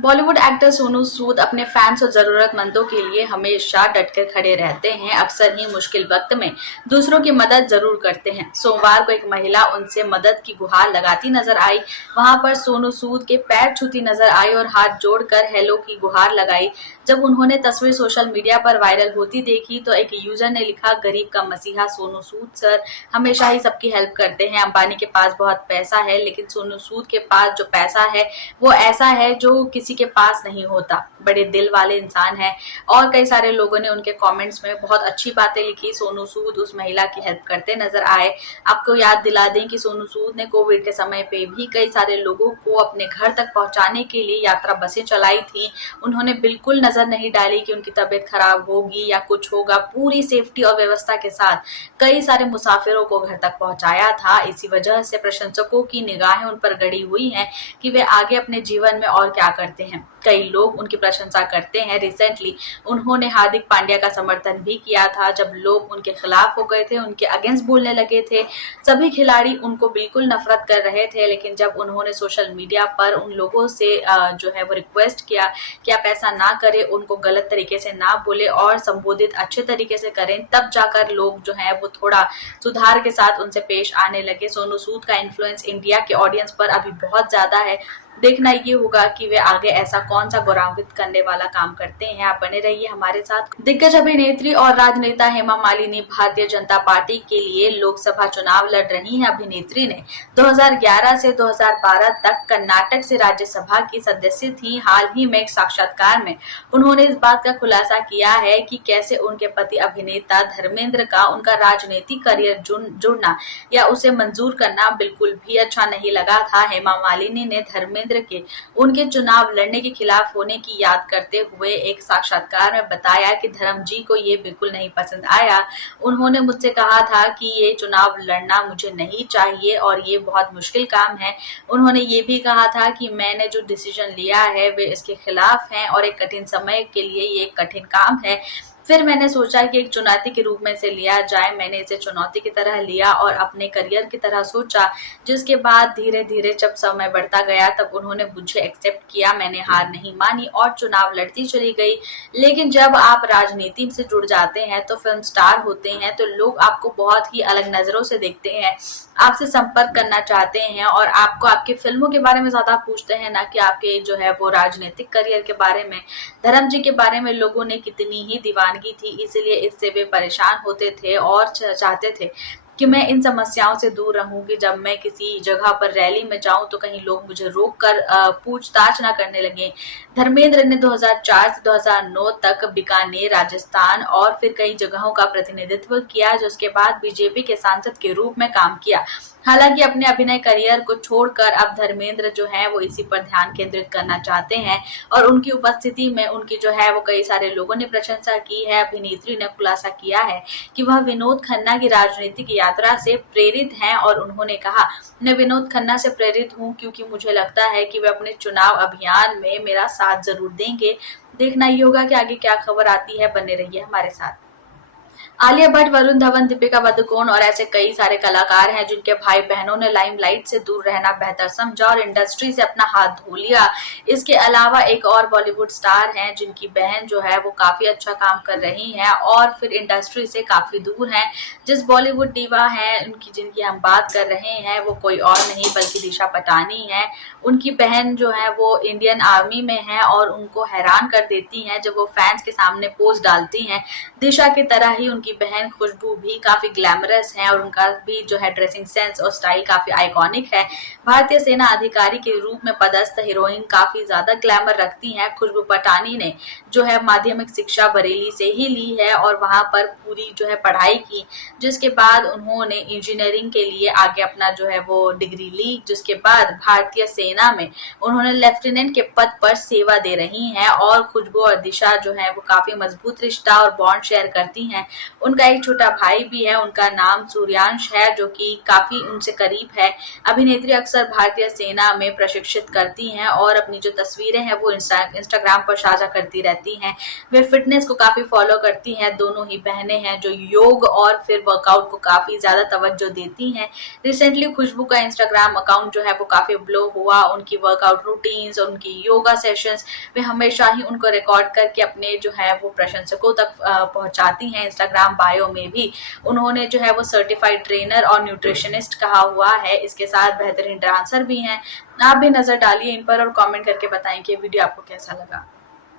Bollywood actor Sonu Sood अपने fans और जरूरतमंदों के लिए हमेशा डटकर खड़े रहते हैं। अक्सर ही मुश्किल वक्त में दूसरों की मदद जरूर करते हैं। सोमवार को एक महिला उनसे मदद की गुहार लगाती नजर आई। वहां पर सोनू सूद के पैर छूती नजर आई और हाथ जोड़कर हेलो की गुहार लगाई। जब उन्होंने तस्वीर सोशल मीडिया पर वायरल होती देखी तो एक यूजर ने लिखा, गरीब का मसीहा सोनू सूद सर हमेशा ही सबकी हेल्प करते हैं। अंबानी के पास बहुत पैसा है, लेकिन सोनू सूद के पास जो पैसा है वो ऐसा है जो किसी के पास नहीं होता। बड़े दिल वाले इंसान है। और कई सारे लोगों ने उनके कमेंट्स में बहुत अच्छी बातें लिखी। सोनू सूद उस महिला की हेल्प करते नजर आए। आपको याद दिला दें कि सोनू सूद ने कोविड के समय पे भी कई सारे लोगों को अपने घर तक पहुंचाने के लिए यात्रा बसें चलाई थी। उन्होंने बिल्कुल नजर नहीं डाली कि उनकी तबीयत खराब होगी या कुछ होगा। पूरी सेफ्टी और व्यवस्था के साथ कई सारे मुसाफिरों को घर तक पहुंचाया था। इसी वजह से प्रशंसकों की निगाहें उन पर गड़ी हुई हैं कि वे आगे अपने जीवन में और क्या करते हैं। कई लोग उनकी प्रशंसा करते हैं। रिसेंटली उन्होंने हार्दिक पांड्या का समर्थन भी किया था। जब लोग उनके खिलाफ हो गए थे, उनके अगेंस्ट बोलने लगे थे, सभी खिलाड़ी उनको बिल्कुल नफरत कर रहे थे। लेकिन जब उन्होंने सोशल मीडिया पर उन लोगों से जो है वो रिक्वेस्ट किया कि आप ऐसा ना करें, उनको गलत तरीके से ना बोले और संबोधित अच्छे तरीके से करें, तब जाकर लोग जो है वो थोड़ा सुधार के साथ उनसे पेश आने लगे। सोनू सूद का इन्फ्लुएंस इंडिया के ऑडियंस पर अभी बहुत ज्यादा है। देखना ये होगा कि वे आगे ऐसा कौन सा गौरवान्वित करने वाला काम करते हैं। आप बने रहिए हमारे साथ। दिग्गज अभिनेत्री और राजनेता हेमा मालिनी भारतीय जनता पार्टी के लिए लोकसभा चुनाव लड़ रही हैं। अभिनेत्री ने 2011 से 2012 तक कर्नाटक से राज्यसभा की सदस्य थी। हाल ही में एक साक्षात्कार में उन्होंने इस बात का खुलासा किया है कि कैसे उनके पति अभिनेता धर्मेंद्र का उनका राजनीतिक करियर जुड़ना या उसे मंजूर करना बिल्कुल भी अच्छा नहीं लगा था। हेमा मालिनी ने धर्मेंद्र के उनके चुनाव लड़ने के खिलाफ होने की याद करते हुए एक साक्षात्कार में बताया कि धर्म जी को ये बिल्कुल नहीं पसंद आया। उन्होंने मुझसे कहा था कि ये चुनाव लड़ना मुझे नहीं चाहिए और ये बहुत मुश्किल काम है। उन्होंने ये भी कहा था कि मैंने जो डिसीजन लिया है वे इसके खिलाफ हैं और एक कठिन समय के लिए ये एक कठिन काम है। फिर मैंने सोचा कि एक चुनौती के रूप में इसे लिया जाए। मैंने इसे चुनौती की तरह लिया और अपने करियर की तरह सोचा, जिसके बाद धीरे धीरे जब समय बढ़ता गया तब उन्होंने मुझे एक्सेप्ट किया। मैंने हार नहीं मानी और चुनाव लड़ती चली गई। लेकिन जब आप राजनीति से जुड़ जाते हैं तो फिल्म स्टार होते हैं तो लोग आपको बहुत ही अलग नजरों से देखते हैं, आपसे संपर्क करना चाहते हैं और आपको आपकी फिल्मों के बारे में ज्यादा पूछते हैं, ना कि आपके जो है वो राजनीतिक करियर के बारे में। धर्म जी के बारे में लोगों ने कितनी ही दीवानगी थी, इसलिए इससे वे परेशान होते थे और चाहते थे कि मैं इन समस्याओं से दूर रहूं कि जब मैं किसी जगह पर रैली में जाऊं तो कहीं लोग मुझे रोककर पूछताछ ना करने लगे। धर्मेंद्र ने 2004 से 2009 तक बीकानेर, राजस्थान और फिर कई जगहों का प्रतिनिधित्व किया, जिसके बाद बीजेपी के सांसद के रूप में काम किया। हालांकि अपने अभिनय करियर को छोड़कर अब धर्मेंद्र जो है वो इसी पर ध्यान केंद्रित करना चाहते हैं और उनकी उपस्थिति में उनकी जो है वो कई सारे लोगों ने प्रशंसा की है। अभिनेत्री ने खुलासा किया है कि वह विनोद खन्ना की राजनीतिक यात्रा से प्रेरित हैं और उन्होंने कहा, मैं विनोद खन्ना से प्रेरित हूं क्योंकि मुझे लगता है कि वे अपने चुनाव अभियान में मेरा साथ जरूर देंगे। देखना ये होगा कि आगे क्या खबर आती है। बने रहिए हमारे साथ। आलिया भट्ट, वरुण धवन, दीपिका पादुकोण और ऐसे कई सारे कलाकार हैं जिनके भाई बहनों ने लाइमलाइट से दूर रहना बेहतर समझा और इंडस्ट्री से अपना हाथ धो लिया। इसके अलावा एक और बॉलीवुड स्टार हैं जिनकी बहन जो है वो काफी अच्छा काम कर रही हैं और फिर इंडस्ट्री से काफी दूर हैं। जिस बॉलीवुड दीवा हैं उनकी जिनकी हम बात कर रहे हैं वो कोई और नहीं बल्कि दिशा पटानी है। उनकी बहन जो है वो इंडियन आर्मी में है और उनको हैरान कर देती हैं जब वो फैंस के सामने पोस्ट डालती हैं। दिशा की तरह ही उनकी बहन खुशबू भी काफी ग्लैमरस है और उनका भी जो है ड्रेसिंग सेंस और स्टाइल काफी आइकॉनिक है। भारतीय सेना अधिकारी के रूप में पदस्थ हीरोइन काफी ज्यादा ग्लैमर रखती हैं। खुशबू पटानी ने जो है माध्यमिक शिक्षा बरेली से ही ली है और वहां पर पूरी जो है पढ़ाई की, जिसके बाद उन्होंने इंजीनियरिंग के लिए आगे अपना जो है वो डिग्री ली। जिसके बाद भारतीय सेना में उन्होंने लेफ्टिनेंट के पद पर सेवा दे रही हैं और खुशबू और दिशा जो है वो काफी मजबूत रिश्ता और बॉन्ड शेयर करती हैं। उनका एक छोटा भाई भी है, उनका नाम सूर्यांश है, जो कि काफी उनसे करीब है। अभिनेत्री अक्सर भारतीय सेना में प्रशिक्षित करती हैं और अपनी जो तस्वीरें हैं वो इंस्टाग्राम पर साझा करती रहती हैं। वे फिटनेस को काफी फॉलो करती हैं। दोनों ही बहनें हैं जो योग और फिर वर्कआउट को काफी ज्यादा तवज्जो देती हैं। रिसेंटली खुशबू का इंस्टाग्राम अकाउंट जो है वो काफी ब्लो हुआ। उनकी वर्कआउट रूटीन्स और उनकी योगा सेशंस वे हमेशा ही उनको रिकॉर्ड करके अपने जो है वो प्रशंसकों तक पहुंचाती हैं। इंस्टाग्राम बायो में भी उन्होंने जो है वो सर्टिफाइड ट्रेनर और न्यूट्रिशनिस्ट कहा हुआ है। इसके साथ बेहतरीन डांसर भी हैं। आप भी नजर डालिए इन पर और कमेंट करके बताएं कि वीडियो आपको कैसा लगा।